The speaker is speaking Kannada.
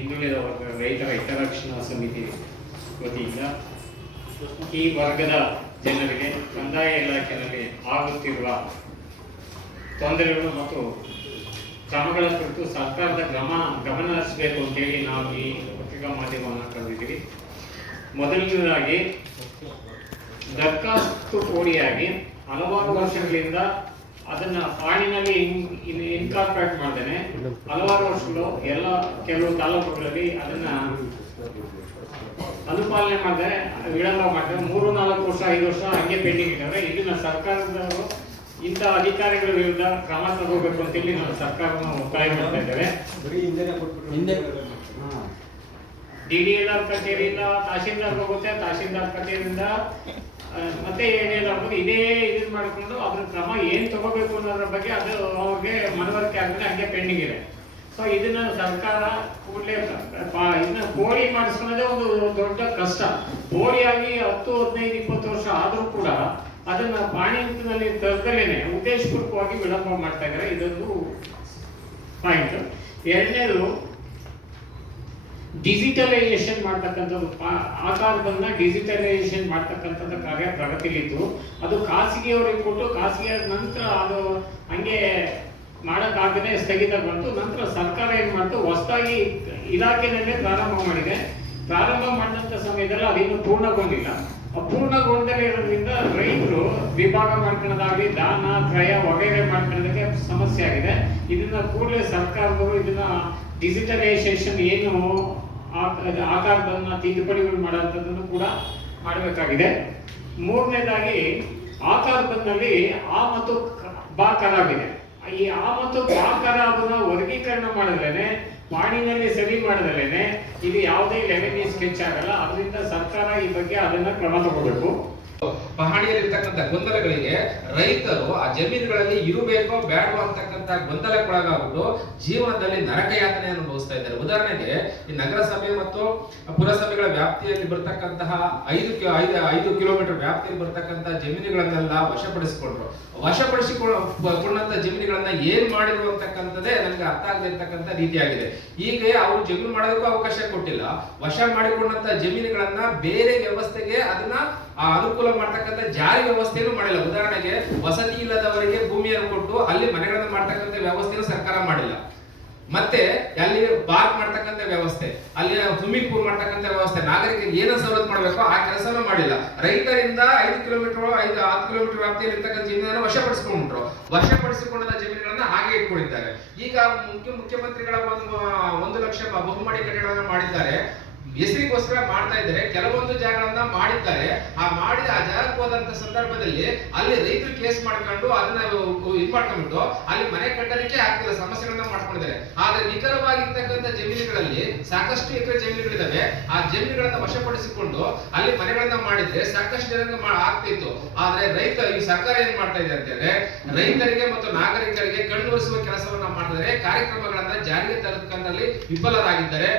ಹಿಂದುಳಿದ ವರ್ಗ ರೈತರ ಹಿತರಕ್ಷಣಾ ಸಮಿತಿ ವತಿಯಿಂದ ಈ ವರ್ಗದ ಜನರಿಗೆ ಕಂದಾಯ ಇಲಾಖೆಯಲ್ಲಿ ಆಗುತ್ತಿರುವ ತೊಂದರೆಗಳು ಮತ್ತು ಕ್ರಮಗಳ ಕುರಿತು ಸರ್ಕಾರದ ಗಮನ ಹರಿಸಬೇಕು ಅಂತೇಳಿ ನಾವು ಈ ಪತ್ರಿಕಾ ಮಾಧ್ಯಮವನ್ನು ಕರೆದಿದ್ದೀವಿ. ಮೊದಲನೇದಾಗಿ ದರ್ಖಾಸ್ತು ಕೋಡಿಯಾಗಿ ಹಲವಾರು ವರ್ಷಗಳಿಂದ ಅದನ್ನ ಪಾಣಿನಲ್ಲಿ ಇನ್ಕಾರ್ಪೊರೇಟ್ ಮಾಡ್ದೇನೆ ಹಲವಾರು ವರ್ಷಗಳು ಕೆಲವು ತಾಲೂಕುಗಳಲ್ಲಿ ಅದನ್ನ ಅನುಪಾಲನೆ ಮಾಡಿದ್ರೆ ವಿಳಂಬ ಮಾಡಿದ್ರೆ 3-4 ವರ್ಷ 5 ವರ್ಷ ಹಂಗೆ ಪೆಂಡಿಂಗ್ ಇದ್ದಾರೆ. ಇದನ್ನ ಸರ್ಕಾರದವರು ಇಂಥ ಅಧಿಕಾರಿಗಳ ವಿರುದ್ಧ ಕ್ರಮ ತಗೋಬೇಕು ಅಂತೇಳಿ ನಾವು ಸರ್ಕಾರವನ್ನು ಒತ್ತಾಯ ಮಾಡ್ತಾ ಇದ್ದೇವೆ. ಡಿಡಿಎಲ್ಆರ್ ಕಚೇರಿಯಿಂದ ತಹಶೀಲ್ದಾರ್ ಹೋಗುತ್ತೆ, ತಹಶೀಲ್ದಾರ್ ಕಚೇರಿಯಿಂದ ಮತ್ತೆ ಏನೇನಾಗ್ಬೋದು ಇದೇ ಇದು ಮಾಡಿಕೊಂಡು ಅದ್ರ ಕ್ರಮ ಏನ್ ತಗೋಬೇಕು ಅನ್ನೋದ್ರ ಬಗ್ಗೆ ಅದು ಅವ್ರಿಗೆ ಮನವರಿಕೆ ಆದ್ರೆ ಹಂಗೆ ಪೆಂಡಿಂಗ್ ಇದೆ. ಸೊ ಇದನ್ನ ಸರ್ಕಾರ ಕೂಡಲೇ ಇದನ್ನ ಬೋಡಿ ಮಾಡಿಸ್ಕೊಳ್ಳೋದೇ ಒಂದು ದೊಡ್ಡ ಕಷ್ಟ. ಬೋಡಿಯಾಗಿ 10-15-20 ವರ್ಷ ಆದ್ರೂ ಕೂಡ ಅದನ್ನ ಪಾಣಿನಲ್ಲಿ ತರದಲೇನೆ ಉದ್ದೇಶಪೂರ್ವಕವಾಗಿ ವಿಳಂಬ ಮಾಡ್ತಾ ಇದ್ದಾರೆ. ಇದೊಂದು ಪಾಯಿಂಟ್. ಎರಡನೇದು ಡಿಜಿಟಲೈಸೇಷನ್ ಮಾಡ್ತಕ್ಕಂಥದ್ದು, ಆಧಾರವನ್ನ ಡಿಜಿಟಲೈಸೇಷನ್ ಮಾಡ್ತಕ್ಕಂಥದ್ದು ಕಾರ್ಯ ಪ್ರಗತಿಲಿದ್ದು ಅದು ಖಾಸಗಿಯವರಿಗೆ ಕೊಟ್ಟು ಖಾಸಗಿ ನಂತರ ಅದು ಹಂಗೆ ಮಾಡೋಕ್ಕಾಗದೆ ಸ್ಥಗಿತಗೊಂಡು ನಂತರ ಸರ್ಕಾರ ಏನ್ ಮಾಡ್ತು ಹೊಸದಾಗಿ ಇಲಾಖೆನಲ್ಲೇ ಪ್ರಾರಂಭ ಮಾಡಿದೆ. ಪ್ರಾರಂಭ ಮಾಡಿದಂಥ ಸಮಯದಲ್ಲಿ ಅದಿನ್ನೂ ಪೂರ್ಣಗೊಂಡಿಲ್ಲ. ಅಪೂರ್ಣಗೊಂಡಲೇ ಇರೋದ್ರಿಂದ ರೈತರು ವಿಭಾಗ ಮಾಡ್ಕೊಳ್ಳೋದಾಗಲಿ ದಾನ ಕ್ರಯ ವಗೈರೆ ಮಾಡ್ಕೊಳ್ಳೋದಕ್ಕೆ ಸಮಸ್ಯೆ ಆಗಿದೆ. ಇದನ್ನ ಕೂಡಲೇ ಸರ್ಕಾರದವರು ಇದನ್ನ ಡಿಜಿಟಲೈಸೇಷನ್ ಏನು ಆಕಾರದನ್ನ ತಿದ್ದುಪಡಿಗಳು ಮಾಡೋಂಥದ್ದನ್ನು ಕೂಡ ಮಾಡಬೇಕಾಗಿದೆ. ಮೂರನೇದಾಗಿ ಆಕಾರದಲ್ಲಿ ಆ ಮತ್ತು ಬಾ ಕರಾಬಿದೆ. ಈ ಆ ಮತ್ತು ಬಾ ಕರಾಬನ್ನ ವರ್ಗೀಕರಣ ಮಾಡಿದ್ರೇನೆ ಪಾಣಿನಲ್ಲಿ ಸರಿ ಮಾಡಿದ್ರೇನೆ ಇದು ಯಾವುದೇ ರೆವೆನ್ಯೂ ಸ್ಕೆಚ್ ಆಗಲ್ಲ. ಅದರಿಂದ ಸರ್ಕಾರ ಈ ಬಗ್ಗೆ ಅದನ್ನ ಕ್ರಮ ತಗೋಬೇಕು. ಪಹಣಿಯಲ್ಲಿರ್ತಕ್ಕಂಥ ಗೊಂದಲಗಳಿಗೆ ರೈತರು ಆ ಜಮೀನುಗಳಲ್ಲಿ ಇರಬೇಕೋ ಬೇಡವೋ ಅಂತಕ್ಕಂಥ ಗೊಂದಲಕ್ಕೊಳಗಾಗ್ಬಿಟ್ಟು ಜೀವನದಲ್ಲಿ ನರಕ ಯಾತನೆಯನ್ನು ಅನುಭವಿಸ್ತಾ ಇದ್ದಾರೆ. ಉದಾಹರಣೆಗೆ ಈ ನಗರಸಭೆ ಮತ್ತು ಪುರಸಭೆಗಳ ವ್ಯಾಪ್ತಿಯಲ್ಲಿ ಬರ್ತಕ್ಕಂತಹ 5 ಕಿಲೋಮೀಟರ್ ವ್ಯಾಪ್ತಿಯಲ್ಲಿ ಬರ್ತಕ್ಕಂಥ ಜಮೀನುಗಳನ್ನೆಲ್ಲ ವಶಪಡಿಸಿಕೊಂಡಂತ ಜಮೀನುಗಳನ್ನ ಏನ್ ಮಾಡಿದ್ರು ಅಂತಕ್ಕಂಥದ್ದೇ ನನಗೆ ಅರ್ಥ ಆಗದೆ ಇರ್ತಕ್ಕಂಥ ರೀತಿಯಾಗಿದೆ. ಹೀಗೆ ಅವರು ಜಮೀನು ಮಾಡೋದಕ್ಕೂ ಅವಕಾಶ ಕೊಟ್ಟಿಲ್ಲ. ವಶ ಮಾಡಿಕೊಂಡಂತ ಜಮೀನುಗಳನ್ನ ಬೇರೆ ವ್ಯವಸ್ಥೆಗೆ ಅದನ್ನ ಅನುಕೂಲ ಮಾಡ್ತಕ್ಕಂಥ ಜಾರಿ ವ್ಯವಸ್ಥೆಯನ್ನು ಮಾಡಿಲ್ಲ. ಉದಾಹರಣೆಗೆ ವಸತಿ ಇಲ್ಲದವರಿಗೆ ಭೂಮಿಯನ್ನು ಕೊಟ್ಟು ಅಲ್ಲಿ ಮನೆಗಳನ್ನ ಮಾಡ್ತಕ್ಕಂಥ ವ್ಯವಸ್ಥೆಯನ್ನು ಸರ್ಕಾರ ಮಾಡಿಲ್ಲ. ಮತ್ತೆ ಅಲ್ಲಿ ಪಾರ್ಕ್ ಮಾಡ್ತಕ್ಕಂಥ ವ್ಯವಸ್ಥೆ, ಅಲ್ಲಿ ಸ್ವಿಮ್ಮಿಂಗ್ ಪೂಲ್ ಮಾಡ್ತಕ್ಕಂಥ ವ್ಯವಸ್ಥೆ, ನಾಗರಿಕರಿಗೆ ಏನು ಸವಲತ್ತು ಮಾಡಬೇಕು ಆ ಕೆಲಸನೂ ಮಾಡಿಲ್ಲ. ರೈತರಿಂದ 5 ಕಿಲೋಮೀಟರ್ 10 ಕಿಲೋಮೀಟರ್ ವ್ಯಾಪ್ತಿಯಲ್ಲಿ ಇರ್ತಕ್ಕಂಥ ಜಮೀನನ್ನು ವಶಪಡಿಸಿಕೊಂಡ್ರು. ವಶಪಡಿಸಿಕೊಂಡ ಜಮೀನುಗಳನ್ನ ಹಾಗೆ ಇಟ್ಕೊಂಡಿದ್ದಾರೆ. ಈಗ ಮುಖ್ಯಮಂತ್ರಿಗಳ 1 ಲಕ್ಷ ಬಹುಮಹಡಿ ಕಟ್ಟಡವನ್ನು ಮಾಡಿದ್ದಾರೆ. ಹೆಸರಿಗೋಸ್ಕರ ಮಾಡ್ತಾ ಇದ್ದಾರೆ. ಕೆಲವೊಂದು ಜಾಗಗಳನ್ನ ಮಾಡಿದ್ದಾರೆ. ಆ ಮಾಡಿದ ಆ ಜಾಗಕ್ಕೆ ಹೋದಂತ ಸಂದರ್ಭದಲ್ಲಿ ಅಲ್ಲಿ ರೈತರು ಕೇಸ್ ಮಾಡ್ಕೊಂಡು ಅದನ್ನ ಇದು ಮಾಡ್ಕೊಂಡ್ಬಿಟ್ಟು ಅಲ್ಲಿ ಮನೆ ಕಟ್ಟಲಿಕ್ಕೆ ಆಗ್ತಿಲ್ಲ, ಸಮಸ್ಯೆಗಳನ್ನ ಮಾಡ್ಕೊಂಡಿದ್ದಾರೆ. ಆದ್ರೆ ನಿಖರವಾಗಿರ್ತಕ್ಕಂಥ ಜಮೀನುಗಳಲ್ಲಿ ಸಾಕಷ್ಟು ಎಕರೆ ಜಮೀನುಗಳಿದಾವೆ. ಆ ಜಮೀನುಗಳನ್ನ ವಶಪಡಿಸಿಕೊಂಡು ಅಲ್ಲಿ ಮನೆಗಳನ್ನ ಮಾಡಿದ್ರೆ ಸಾಕಷ್ಟು ಜನರಿಗೆ ಆಗ್ತಿತ್ತು. ಆದ್ರೆ ಈ ಸರ್ಕಾರ ಏನ್ ಮಾಡ್ತಾ ಇದೆ ಅಂತಂದ್ರೆ ರೈತರಿಗೆ ಮತ್ತು ನಾಗರಿಕರಿಗೆ ಕಣ್ಣುರಿಸುವ ಕೆಲಸವನ್ನ ಮಾಡಿದರೆ ಕಾರ್ಯಕ್ರಮಗಳನ್ನ ಜಾರಿಗೆ ತರತಕ್ಕಂಥಲ್ಲಿ ವಿಫಲರಾಗಿದ್ದಾರೆ.